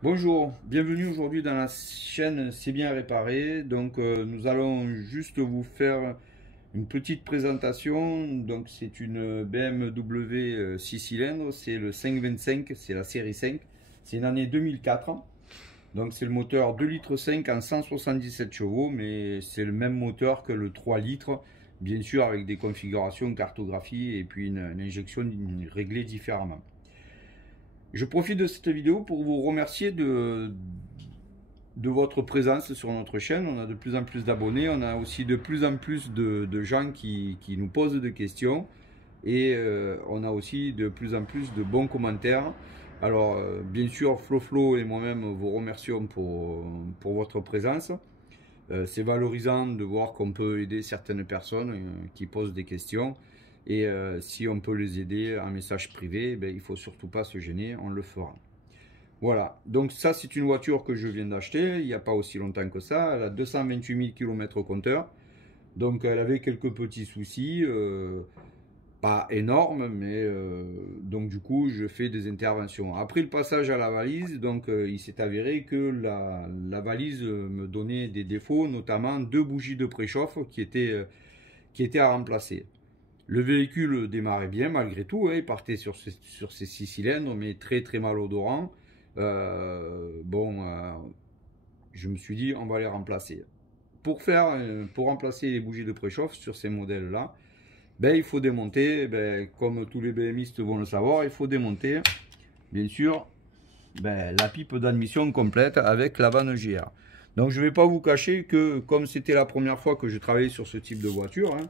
Bonjour, bienvenue aujourd'hui dans la chaîne C'est bien réparé. Nous allons juste vous faire une petite présentation. Donc c'est une BMW 6 cylindres, c'est le 525, c'est la série 5. C'est une année 2004. Donc c'est le moteur 2,5 litres en 177 chevaux, mais c'est le même moteur que le 3 litres, bien sûr avec des configurations cartographie et puis une injection réglée différemment. Je profite de cette vidéo pour vous remercier de votre présence sur notre chaîne. On a de plus en plus d'abonnés, on a aussi de plus en plus de gens qui nous posent des questions et on a aussi de plus en plus de bons commentaires. Alors bien sûr Flo et moi-même vous remercions pour votre présence. C'est valorisant de voir qu'on peut aider certaines personnes qui posent des questions. Et si on peut les aider en message privé, ben, il ne faut surtout pas se gêner, on le fera. Voilà, donc ça c'est une voiture que je viens d'acheter, il n'y a pas aussi longtemps que ça. Elle a 228 000 km au compteur. Donc elle avait quelques petits soucis, pas énormes, mais donc du coup je fais des interventions. Après le passage à la valise, il s'est avéré que la valise me donnait des défauts, notamment deux bougies de préchauffe qui étaient à remplacer. Le véhicule démarrait bien malgré tout, hein, il partait sur ses 6 cylindres, mais très très malodorant. Je me suis dit, on va les remplacer. Pour remplacer les bougies de préchauffe sur ces modèles-là, ben, il faut démonter, ben, comme tous les BMistes vont le savoir, il faut démonter, bien sûr, ben, la pipe d'admission complète avec la vanne GR. Donc je ne vais pas vous cacher que comme c'était la première fois que je travaillais sur ce type de voiture, hein,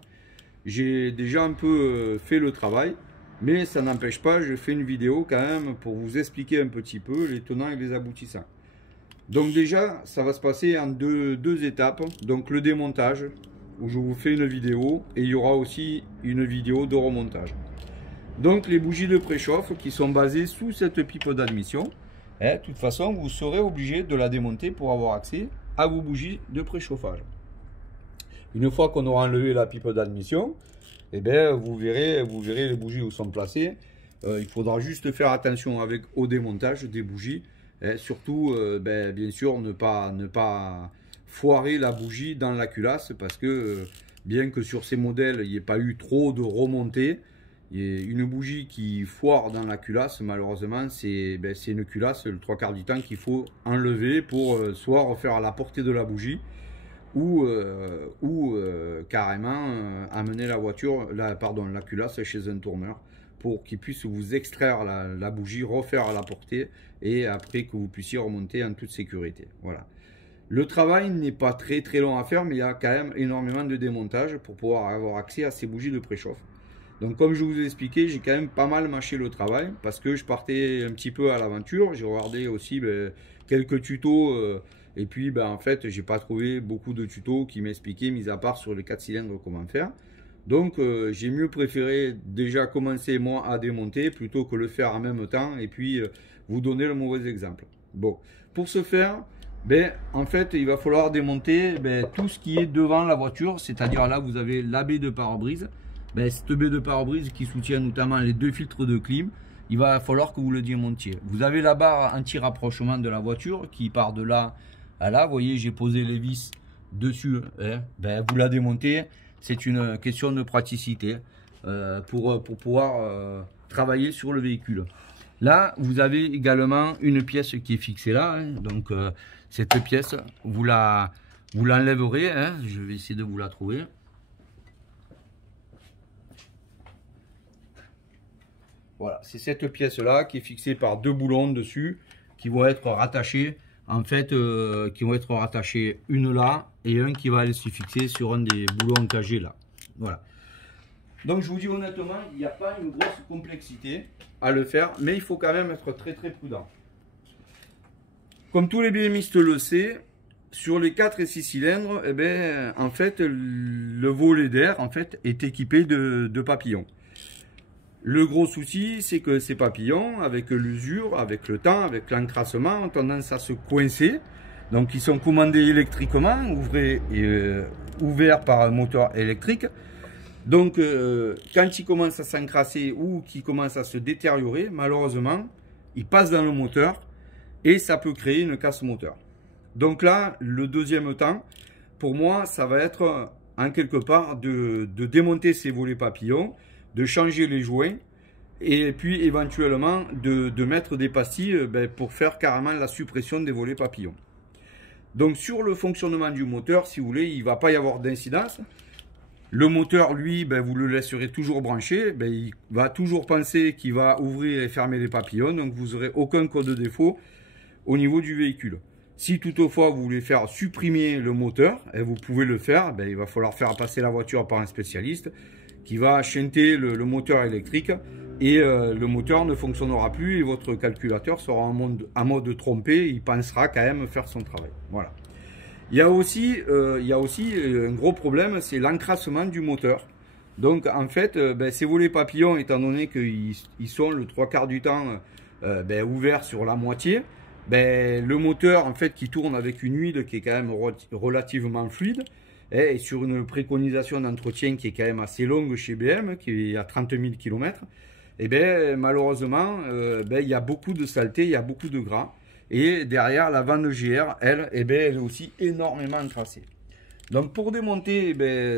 j'ai déjà un peu fait le travail, mais ça n'empêche pas, je fais une vidéo quand même pour vous expliquer un petit peu les tenants et les aboutissants. Donc déjà, ça va se passer en deux étapes. Donc le démontage, où je vous fais une vidéo, et il y aura aussi une vidéo de remontage. Donc les bougies de préchauffe qui sont basées sous cette pipe d'admission. De toute façon, vous serez obligé de la démonter pour avoir accès à vos bougies de préchauffage. Une fois qu'on aura enlevé la pipe d'admission, eh bien, vous verrez les bougies où sont placées. Il faudra juste faire attention au démontage des bougies. Surtout, bien sûr, ne pas foirer la bougie dans la culasse parce que bien que sur ces modèles, il n'y ait pas eu trop de remontées, une bougie qui foire dans la culasse, malheureusement, c'est une culasse le trois quarts du temps qu'il faut enlever pour soit refaire à la portée de la bougie, ou carrément amener la culasse chez un tourneur pour qu'il puisse vous extraire la bougie, refaire à la portée et après que vous puissiez remonter en toute sécurité. Voilà. Le travail n'est pas très long à faire, mais il y a quand même énormément de démontage pour pouvoir avoir accès à ces bougies de préchauffe. Donc comme je vous ai expliqué, j'ai quand même pas mal mâché le travail parce que je partais un petit peu à l'aventure. J'ai regardé aussi quelques tutos et puis en fait j'ai pas trouvé beaucoup de tutos qui m'expliquaient, mis à part sur les 4 cylindres, comment faire. Donc j'ai mieux préféré déjà commencer moi à démonter plutôt que le faire en même temps et puis vous donner le mauvais exemple. Bon, pour ce faire, en fait il va falloir démonter tout ce qui est devant la voiture, c'est-à-dire là vous avez la baie de pare-brise. Cette baie de pare-brise qui soutient notamment les deux filtres de clim, il va falloir que vous le démontiez. Vous avez la barre anti-rapprochement de la voiture qui part de là à là. Vous voyez, j'ai posé les vis dessus. Hein. Vous la démontez. C'est une question de praticité pour pouvoir travailler sur le véhicule. Là, vous avez également une pièce qui est fixée là. Hein. Donc, cette pièce, vous l'enlèverez. Hein. Je vais essayer de vous la trouver. Voilà, c'est cette pièce-là qui est fixée par deux boulons dessus qui vont être rattachés, en fait, une là et un qui va aller se fixer sur un des boulons cagés là. Voilà. Donc je vous dis honnêtement, il n'y a pas une grosse complexité à le faire, mais il faut quand même être très prudent. Comme tous les BMistes le savent, sur les 4 et 6 cylindres, en fait, le volet d'air en fait, est équipé de papillons. Le gros souci, c'est que ces papillons, avec l'usure, avec le temps, avec l'encrassement, ont tendance à se coincer. Donc, ils sont commandés électriquement, ouverts par un moteur électrique. Donc, quand ils commencent à s'encrasser ou qu'ils commencent à se détériorer, malheureusement, ils passent dans le moteur et ça peut créer une casse moteur. Donc là, le deuxième temps, pour moi, ça va être en quelque part de démonter ces volets papillons, de changer les joints et puis éventuellement de mettre des pastilles pour faire carrément la suppression des volets papillons. Donc sur le fonctionnement du moteur, si vous voulez, il ne va pas y avoir d'incidence. Le moteur, lui, vous le laisserez toujours branché. Il va toujours penser qu'il va ouvrir et fermer les papillons. Donc vous n'aurez aucun code de défaut au niveau du véhicule. Si toutefois vous voulez faire supprimer le moteur, et vous pouvez le faire, il va falloir faire passer la voiture par un spécialiste qui va chanter le moteur électrique et le moteur ne fonctionnera plus et votre calculateur sera en mode trompé, il pensera quand même faire son travail. Voilà. Il y a aussi un gros problème, c'est l'encrassement du moteur. Donc en fait, ces volets papillons, étant donné qu'ils sont le 3/4 du temps ouverts sur la moitié, le moteur en fait qui tourne avec une huile qui est quand même relativement fluide et sur une préconisation d'entretien qui est quand même assez longue chez BM, qui est à 30 000 km, malheureusement il y a beaucoup de saleté, il y a beaucoup de gras. Et derrière la vanne GR, elle est aussi énormément encrassée. Donc pour démonter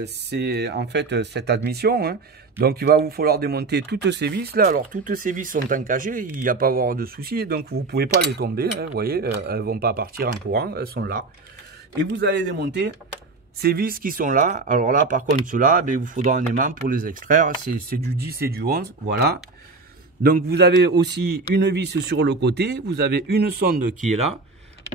c'est en fait cette admission, hein. Donc il va vous falloir démonter toutes ces vis là. Alors toutes ces vis sont encagées, il n'y a pas à avoir de souci, donc vous ne pouvez pas les tomber, hein, vous voyez, elles ne vont pas partir en courant, elles sont là. Et vous allez démonter ces vis qui sont là. Alors là par contre ceux-là, il vous faudra un aimant pour les extraire, c'est du 10 et du 11, voilà. Donc vous avez aussi une vis sur le côté, vous avez une sonde qui est là,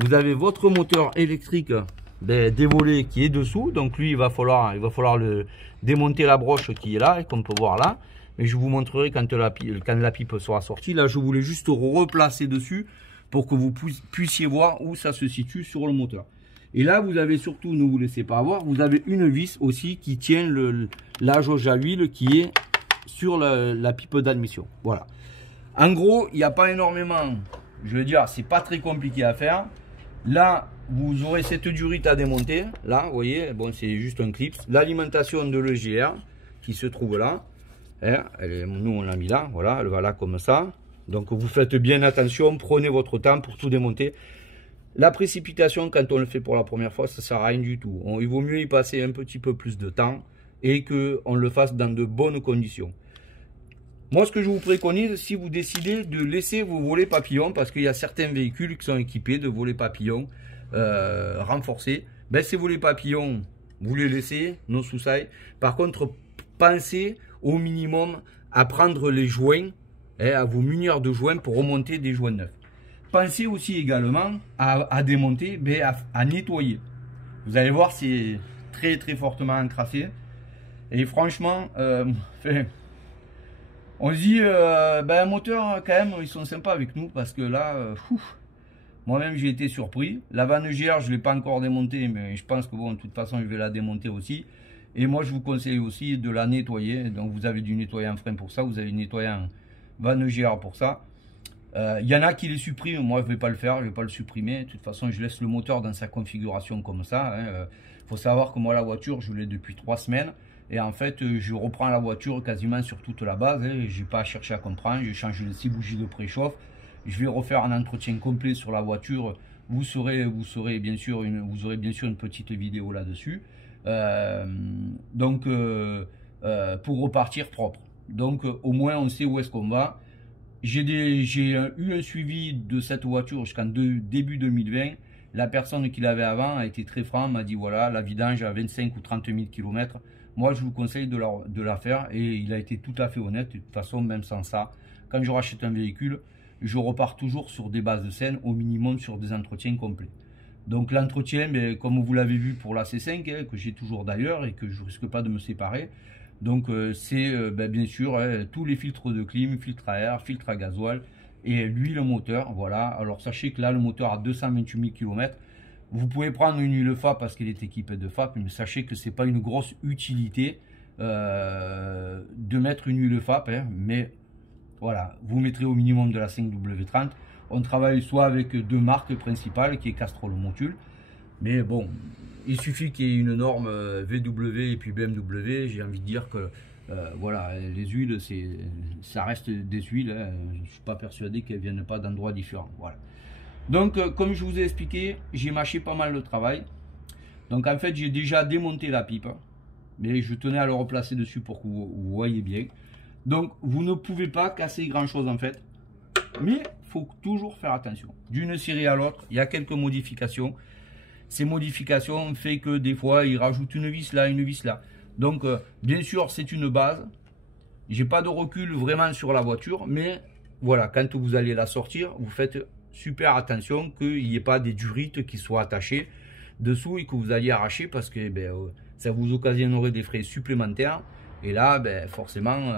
vous avez votre moteur électrique dévolé qui est dessous, donc lui il va falloir le démonter la broche qui est là et qu'on peut voir là, mais je vous montrerai quand la pipe sera sortie. Là je voulais juste replacer dessus pour que vous puissiez voir où ça se situe sur le moteur. Et là vous avez surtout, ne vous laissez pas avoir, vous avez une vis aussi qui tient la jauge à huile qui est sur la pipe d'admission. Voilà. En gros, il n'y a pas énormément, je veux dire, c'est pas très compliqué à faire. Là, vous aurez cette durite à démonter. Là, vous voyez, bon, c'est juste un clip. L'alimentation de l'EGR qui se trouve là. Nous, on l'a mis là. Voilà, elle va là comme ça. Donc, vous faites bien attention. Prenez votre temps pour tout démonter. La précipitation, quand on le fait pour la première fois, ça ne sert à rien du tout. Il vaut mieux y passer un petit peu plus de temps et qu'on le fasse dans de bonnes conditions. Moi, ce que je vous préconise, si vous décidez de laisser vos volets papillons, parce qu'il y a certains véhicules qui sont équipés de volets papillons renforcés, ces volets papillons, vous les laissez, non sous-saille. Par contre, pensez au minimum à prendre les joints, à vous munir de joints pour remonter des joints neufs. Pensez aussi également à démonter, à nettoyer. Vous allez voir, c'est très très fortement encrassé. Et franchement, on se dit, un moteur, quand même, ils sont sympas avec nous parce que là, moi-même, j'ai été surpris. La vanne GR, je ne l'ai pas encore démontée, mais je pense que bon, de toute façon, je vais la démonter aussi. Et moi, je vous conseille aussi de la nettoyer. Donc, vous avez du nettoyant frein pour ça, vous avez du nettoyant vanne GR pour ça. Il y en a qui les suppriment, moi, je ne vais pas le faire, je ne vais pas le supprimer. De toute façon, je laisse le moteur dans sa configuration comme ça. Il faut savoir que moi, la voiture, je l'ai depuis 3 semaines. Et en fait, je reprends la voiture quasiment sur toute la base. Je n'ai pas cherché à comprendre. Je change les 6 bougies de préchauffe. Je vais refaire un entretien complet sur la voiture. Vous aurez bien sûr une petite vidéo là-dessus. Pour repartir propre. Donc, au moins, on sait où est-ce qu'on va. J'ai eu un suivi de cette voiture jusqu'en début 2020. La personne qui l'avait avant a été très franc, m'a dit voilà, la vidange à 25 ou 30 000 km. Moi, je vous conseille de la faire et il a été tout à fait honnête. De toute façon, même sans ça, quand je rachète un véhicule, je repars toujours sur des bases saines, au minimum sur des entretiens complets. Donc l'entretien, comme vous l'avez vu pour la C5, que j'ai toujours d'ailleurs et que je ne risque pas de me séparer. Donc c'est bien sûr tous les filtres de clim, filtre à air, filtre à gasoil et l'huile moteur. Voilà. Alors sachez que là, le moteur a 228 000 km. Vous pouvez prendre une huile FAP parce qu'elle est équipée de FAP, mais sachez que ce n'est pas une grosse utilité de mettre une huile FAP. Mais voilà, vous mettrez au minimum de la 5W30. On travaille soit avec 2 marques principales, qui est Castrol ou Motul. Mais bon, il suffit qu'il y ait une norme VW et puis BMW. J'ai envie de dire que voilà, les huiles, ça reste des huiles. Je ne suis pas persuadé qu'elles ne viennent pas d'endroits différents. Voilà. Donc comme je vous ai expliqué, j'ai mâché pas mal de travail. Donc en fait j'ai déjà démonté la pipe, mais je tenais à le replacer dessus pour que vous voyez bien. Donc vous ne pouvez pas casser grand chose en fait, mais il faut toujours faire attention. D'une série à l'autre, il y a quelques modifications. Ces modifications font que des fois ils rajoutent une vis là, une vis là. Donc bien sûr c'est une base. J'ai pas de recul vraiment sur la voiture, mais voilà, quand vous allez la sortir, vous faites super attention qu'il n'y ait pas des durites qui soient attachées dessous et que vous alliez arracher parce que ça vous occasionnerait des frais supplémentaires. Et là, forcément,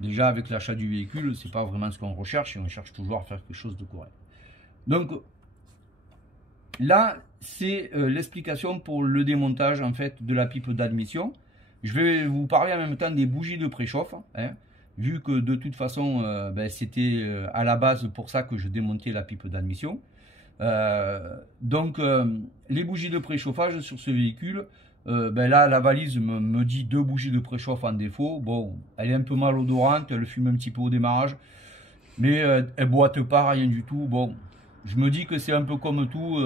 déjà avec l'achat du véhicule, c'est pas vraiment ce qu'on recherche et on cherche toujours à faire quelque chose de correct. Donc là, c'est l'explication pour le démontage en fait de la pipe d'admission. Je vais vous parler en même temps des bougies de préchauffe, hein, vu que de toute façon, c'était à la base pour ça que je démontais la pipe d'admission. Donc, les bougies de préchauffage sur ce véhicule, là, la valise me dit 2 bougies de préchauffe en défaut. Bon, elle est un peu malodorante, elle fume un petit peu au démarrage, mais elle boite pas, rien du tout. Bon, je me dis que c'est un peu comme tout.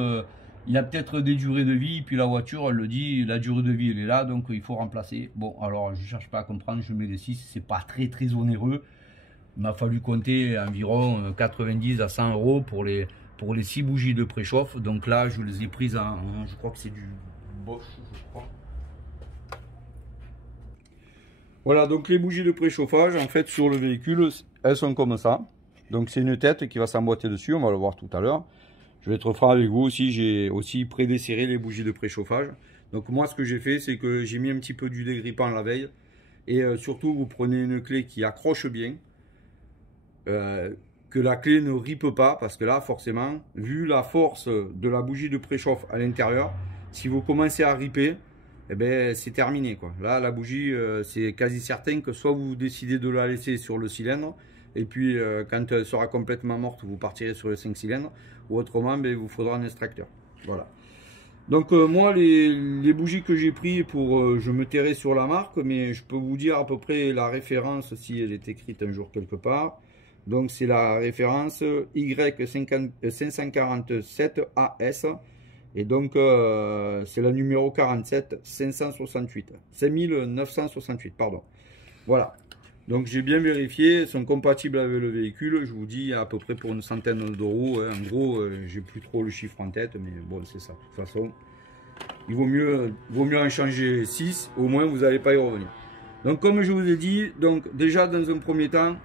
Il y a peut-être des durées de vie, puis la voiture, elle le dit, la durée de vie, elle est là, donc il faut remplacer. Bon, alors, je ne cherche pas à comprendre, je mets les 6, c'est pas très onéreux. Il m'a fallu compter environ 90 à 100 euros pour les 6 bougies de préchauffe. Donc là, je les ai prises en, je crois que c'est du Bosch, je crois. Voilà, donc les bougies de préchauffage, en fait, sur le véhicule, elles sont comme ça. Donc c'est une tête qui va s'emboîter dessus, on va le voir tout à l'heure. Je vais être franc avec vous aussi, j'ai aussi prédesserré les bougies de préchauffage. Donc moi ce que j'ai fait, c'est que j'ai mis un petit peu du dégrippant la veille. Et surtout, vous prenez une clé qui accroche bien. Que la clé ne ripe pas, parce que là forcément, vu la force de la bougie de préchauffe à l'intérieur, si vous commencez à riper, c'est terminé quoi. Là la bougie, c'est quasi certain que soit vous décidez de la laisser sur le cylindre, et puis quand elle sera complètement morte, vous partirez sur le 5 cylindres, ou autrement il vous faudra un extracteur. Voilà. Donc moi les bougies que j'ai pris pour, je me tairai sur la marque, mais je peux vous dire à peu près la référence si elle est écrite un jour quelque part. Donc c'est la référence Y547AS et donc c'est la numéro 47 568 5968 pardon. Voilà. Donc j'ai bien vérifié, elles sont compatibles avec le véhicule, je vous dis à peu près pour une centaine d'euros. En gros, j'ai plus trop le chiffre en tête, mais bon c'est ça. De toute façon, il vaut mieux en changer 6, au moins vous n'allez pas y revenir. Donc comme je vous ai dit, donc déjà dans un premier temps,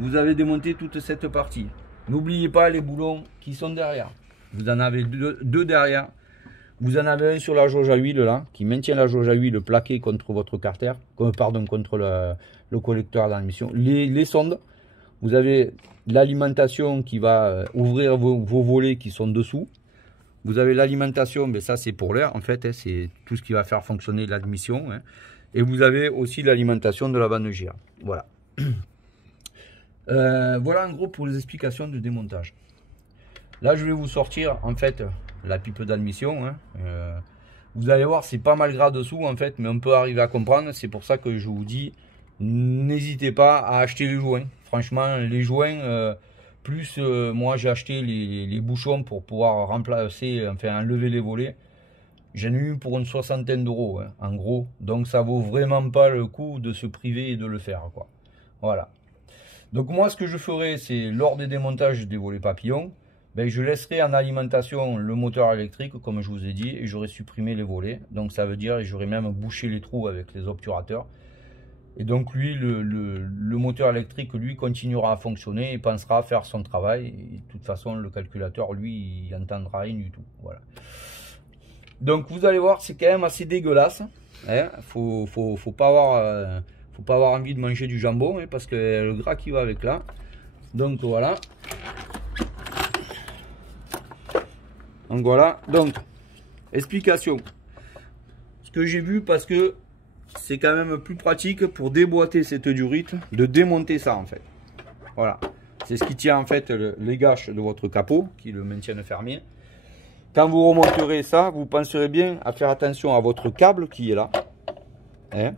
vous avez démonté toute cette partie. N'oubliez pas les boulons qui sont derrière. Vous en avez deux derrière. Vous en avez un sur la jauge à huile là, qui maintient la jauge à huile plaquée contre votre carter, contre le collecteur d'admission. Les sondes, vous avez l'alimentation qui va ouvrir vos volets qui sont dessous. Vous avez l'alimentation, mais ça c'est pour l'air en fait, hein, c'est tout ce qui va faire fonctionner l'admission. Hein. Et vous avez aussi l'alimentation de la bande gire. Voilà. Voilà en gros pour les explications de démontage. Là je vais vous sortir en fait la pipe d'admission. Hein. Vous allez voir c'est pas mal gras dessous en fait, mais on peut arriver à comprendre. C'est pour ça que je vous dis n'hésitez pas à acheter les joints. Franchement les joints, moi j'ai acheté les bouchons pour pouvoir remplacer, enfin enlever les volets. J'en ai eu pour une soixantaine d'euros hein, en gros. Donc ça vaut vraiment pas le coup de se priver et de le faire quoi. Voilà. Donc moi ce que je ferai c'est lors des démontages des volets papillons, je laisserai en alimentation le moteur électrique comme je vous ai dit et j'aurai supprimé les volets. Donc ça veut dire j'aurai même bouché les trous avec les obturateurs. Et donc lui le moteur électrique lui continuera à fonctionner et pensera à faire son travail. Et de toute façon le calculateur lui il n'entendra rien du tout. Voilà. Donc vous allez voir c'est quand même assez dégueulasse. Hein. Faut pas avoir... Faut pas avoir envie de manger du jambon hein, parce que le gras qui va avec là. Donc voilà. Donc explication. Ce que j'ai vu parce que c'est quand même plus pratique pour déboîter cette durite de démonter ça en fait. Voilà. C'est ce qui tient en fait les gâches de votre capot qui le maintiennent fermé. Quand vous remonterez ça, vous penserez bien à faire attention à votre câble qui est là. Hein.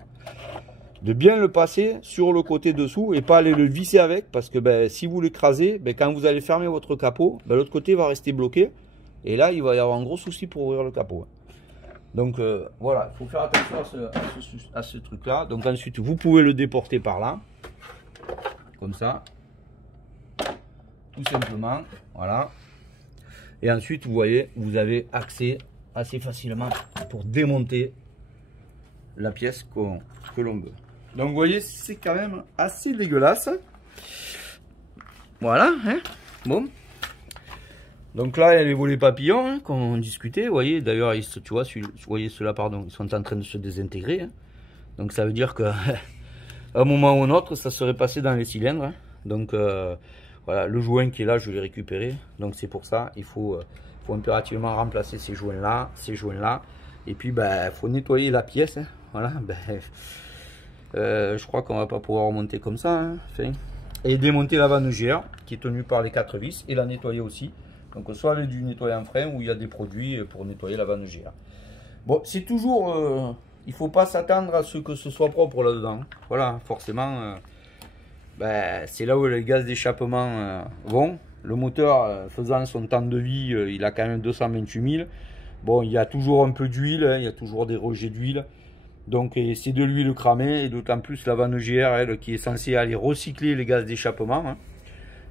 de bien le passer sur le côté dessous et pas aller le visser avec, parce que ben, si vous l'écrasez, ben, quand vous allez fermer votre capot, ben, l'autre côté va rester bloqué et là il va y avoir un gros souci pour ouvrir le capot. Donc voilà, il faut faire attention à ce truc là. Donc ensuite vous pouvez le déporter par là, comme ça, tout simplement, voilà. Et ensuite vous voyez, vous avez accès assez facilement pour démonter la pièce que l'on veut. Donc vous voyez, c'est quand même assez dégueulasse. Voilà, hein. Bon. Donc là, il y a les volets papillons hein, qu'on discutait. Vous voyez, d'ailleurs, tu vois, vous voyez ceux-là, pardon, ils sont en train de se désintégrer. Hein. Donc ça veut dire que à un moment ou un autre, ça serait passé dans les cylindres. Hein. Donc voilà, le joint qui est là, je l'ai récupéré. Donc c'est pour ça, il faut impérativement remplacer ces joints-là, et puis il faut nettoyer la pièce. Hein. Voilà, je crois qu'on va pas pouvoir remonter comme ça. Hein. Enfin, et démonter la vanne GR qui est tenue par les 4 vis et la nettoyer aussi. Donc soit avec du nettoyant frein ou il y a des produits pour nettoyer la vanne GR. Bon, c'est toujours, il faut pas s'attendre à ce que ce soit propre là-dedans. Voilà, forcément, c'est là où les gaz d'échappement vont. Le moteur, faisant son temps de vie, il a quand même 228 000. Bon, il y a toujours un peu d'huile, hein, il y a toujours des rejets d'huile. Donc c'est de l'huile cramée, et d'autant plus la vanne GR, elle, qui est censée aller recycler les gaz d'échappement. Hein,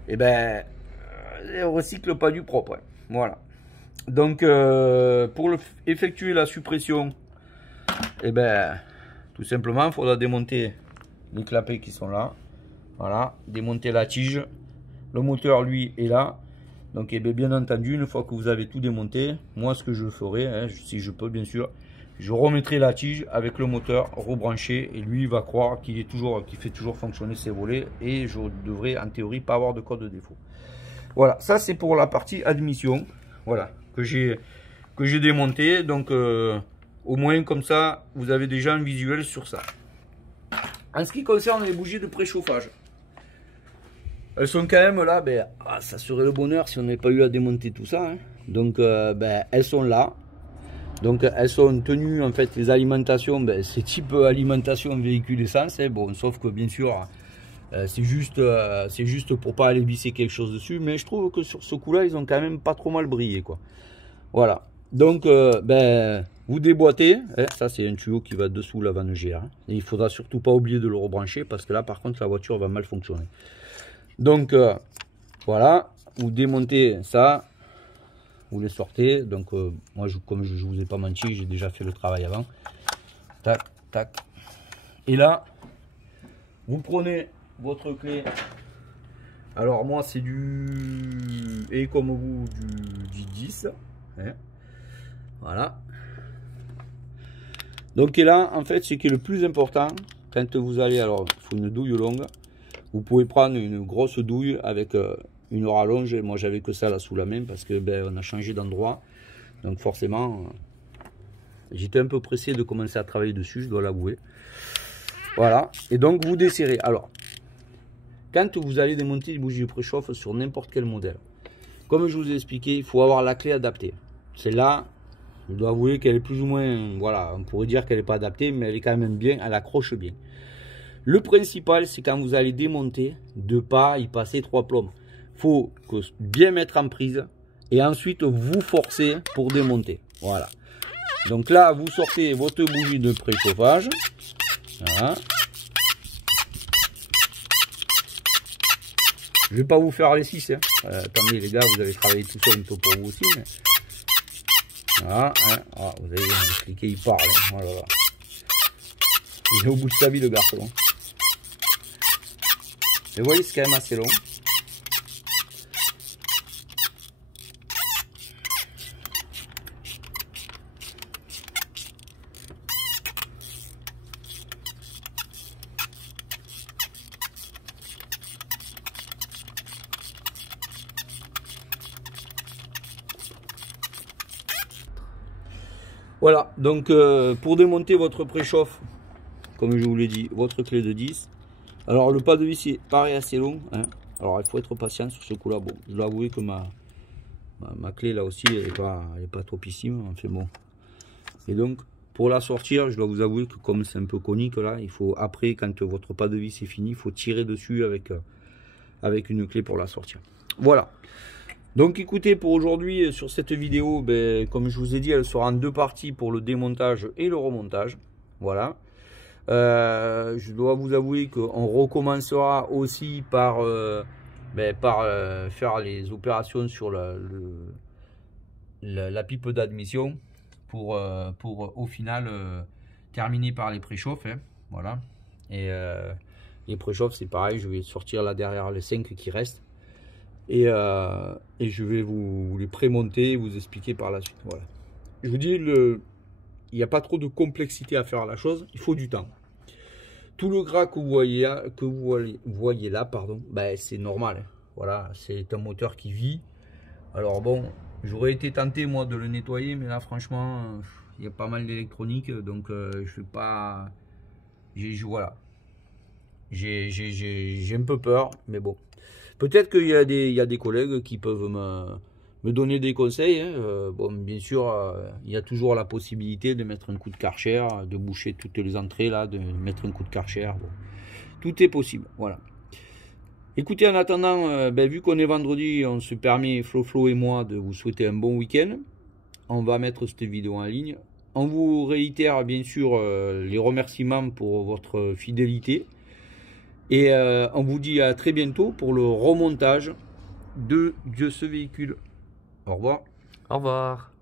et elle recycle pas du propre. Hein, voilà. Donc pour effectuer la suppression, tout simplement, il faudra démonter les clapets qui sont là. Voilà, démonter la tige. Le moteur, lui, est là. Donc bien entendu, une fois que vous avez tout démonté, moi ce que je ferai, hein, si je peux bien sûr, je remettrai la tige avec le moteur rebranché et lui il va croire qu'il fait toujours fonctionner ses volets et je devrais en théorie pas avoir de code de défaut. Voilà, ça c'est pour la partie admission, voilà, que j'ai démonté. Donc au moins comme ça vous avez déjà un visuel sur ça. En ce qui concerne les bougies de préchauffage, elles sont quand même là, ça serait le bonheur si on n'avait pas eu à démonter tout ça. Hein. Donc elles sont là. Donc elles sont tenues, en fait, les alimentations, c'est type alimentation véhicule essence. Hein. Bon, sauf que bien sûr, c'est juste pour pas aller visser quelque chose dessus. Mais je trouve que sur ce coup-là, ils ont quand même pas trop mal brillé, quoi. Voilà. Donc vous déboîtez. Hein. Ça, c'est un tuyau qui va dessous la vanne GR. Hein. Et il faudra surtout pas oublier de le rebrancher parce que là, par contre, la voiture va mal fonctionner. Donc voilà, vous démontez ça, vous les sortez. Donc moi, comme je vous ai pas menti, j'ai déjà fait le travail avant. Tac, tac. Et là, vous prenez votre clé. Alors moi, c'est et comme vous, du 10. Hein. Voilà. Donc et là, en fait, ce qui est le plus important, quand vous allez, alors, il faut une douille longue. Vous pouvez prendre une grosse douille avec une rallonge. Moi, j'avais que ça là sous la main parce que on a changé d'endroit. Donc forcément, j'étais un peu pressé de commencer à travailler dessus, je dois l'avouer. Voilà. Et donc vous desserrez. Alors, quand vous allez démonter les bougies de préchauffe sur n'importe quel modèle, comme je vous ai expliqué, il faut avoir la clé adaptée. Celle-là, je dois avouer qu'elle est plus ou moins, voilà, on pourrait dire qu'elle n'est pas adaptée, mais elle est quand même bien, elle accroche bien. Le principal, c'est quand vous allez démonter, de ne pas y passer 3 plombs. Il faut bien mettre en prise et ensuite vous forcez pour démonter. Voilà. Donc là, vous sortez votre bougie de préchauffage. Voilà. Je ne vais pas vous faire les 6. Hein. Attendez les gars, vous avez travaillé tout seul un peu pour vous aussi. Mais... Voilà. Hein. Ah, vous avez cliqué, il parle. Hein. Oh là là. Il est au bout de sa vie le garçon. Et vous voyez, c'est quand même assez long. Voilà, donc pour démonter votre préchauffe, comme je vous l'ai dit, votre clé de 10. Alors le pas de vis est pareil assez long. Hein. Alors il faut être patient sur ce coup-là. Bon, je dois avouer que ma clé là aussi, elle est pas topissime. Enfin bon. Et donc pour la sortir, je dois vous avouer que comme c'est un peu conique là, il faut après, quand votre pas de vis est fini, il faut tirer dessus avec une clé pour la sortir. Voilà. Donc écoutez, pour aujourd'hui, sur cette vidéo, ben, comme je vous ai dit, elle sera en deux parties pour le démontage et le remontage. Voilà. Je dois vous avouer qu'on recommencera aussi par, faire les opérations sur la pipe d'admission pour au final terminer par les préchauffes. Hein, voilà. Et les préchauffes, c'est pareil, je vais sortir là derrière les 5 qui restent. Et je vais vous les prémonter et vous expliquer par la suite. Voilà. Je vous dis, il n'y a pas trop de complexité à faire la chose, il faut du temps. Tout le gras que vous voyez là, pardon, ben, c'est normal. Hein. Voilà, c'est un moteur qui vit. Alors bon, j'aurais été tenté moi de le nettoyer, mais là franchement, il y a pas mal d'électronique, donc je vais pas. Voilà. J'ai un peu peur, mais bon. Peut-être qu'il y a des collègues qui peuvent me donner des conseils. Hein. Bon, bien sûr, il y a toujours la possibilité de mettre un coup de Karcher, de boucher toutes les entrées, là, de mettre un coup de Karcher. Bon. Tout est possible, voilà. Écoutez, en attendant, vu qu'on est vendredi, on se permet, Flo et moi, de vous souhaiter un bon week-end. On va mettre cette vidéo en ligne. On vous réitère, bien sûr, les remerciements pour votre fidélité. Et on vous dit à très bientôt pour le remontage de ce véhicule. Au revoir. Au revoir.